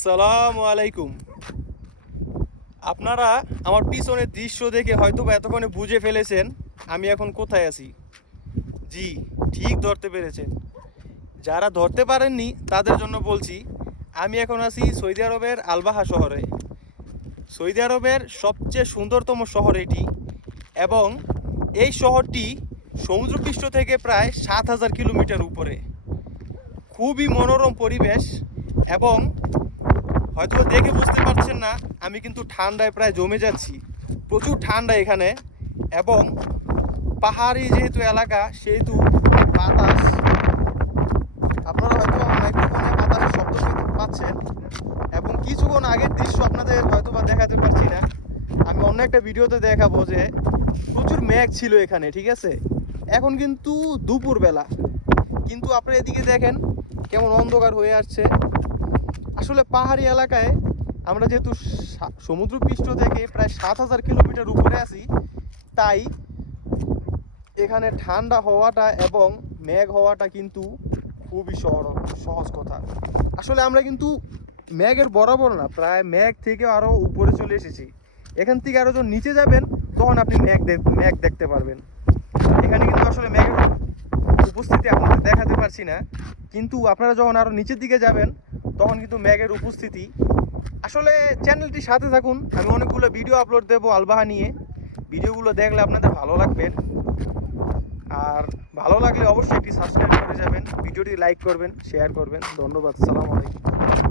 আসসালামু আলাইকুম। আপনারা আমার পিছনের দৃশ্য দেখে হয়তো বা এতক্ষণে বুঝে ফেলেছেন আমি এখন কোথায় আছি। জি, ঠিক ধরতে পেরেছেন। যারা ধরতে পারেননি তাদের জন্য বলছি, আমি এখন আছি সৌদি আরবের আলবাহা শহরে। সৌদি আরবের সবচেয়ে সুন্দরতম শহর এটি, এবং এই শহরটি সমুদ্রপৃষ্ঠ থেকে প্রায় 7,000 কিলোমিটার উপরে। খুবই মনোরম পরিবেশ, এবং হয়তো দেখে বুঝতে পারছেন না, আমি কিন্তু ঠান্ডায় প্রায় জমে যাচ্ছি। প্রচুর ঠান্ডা এখানে, এবং পাহাড়ি যেহেতু এলাকা সেহেতু বাতাস, আপনারা হয়তো মাইক্রোফোনে বাতাসের শব্দ পাচ্ছেন। এবং কিছুক্ষণ আগের দৃশ্য আপনাদের হয়তো বা দেখাতে পারছি না, আমি অন্য একটা ভিডিওতে দেখাবো যে প্রচুর মেঘ ছিল এখানে, ঠিক আছে। এখন কিন্তু দুপুরবেলা, কিন্তু আপনারা এদিকে দেখেন কেমন অন্ধকার হয়ে আসছে। আসলে পাহাড়ি এলাকায় আমরা যেহেতু সমুদ্রপৃষ্ঠ থেকে প্রায় 7,000 কিলোমিটার উপরে আছি, তাই এখানে ঠান্ডা হওয়াটা এবং মেঘ হওয়াটা কিন্তু খুবই সহজ কথা। আসলে আমরা কিন্তু মেঘের বরাবর না, প্রায় মেঘ থেকে আরও উপরে চলে এসেছি। এখান থেকে আরও যখন নিচে যাবেন তখন আপনি মেঘ দেখতে পারবেন। এখানে কিন্তু আসলে মেঘের উপস্থিতি আপনাদের দেখাতে পারছি না, কিন্তু আপনারা যখন আরও নিচের দিকে যাবেন তখন কিন্তু মেঘের উপস্থিতি। আসলে চ্যানেলটির সাথে থাকুন, আমি অনেকগুলো ভিডিও আপলোড দেবো আলবাহা নিয়ে। ভিডিওগুলো দেখলে আপনাদের ভালো লাগবে, আর ভালো লাগলে অবশ্যই একটি সাবস্ক্রাইব করে যাবেন, ভিডিওটি লাইক করবেন, শেয়ার করবেন। ধন্যবাদ, আসসালামু আলাইকুম।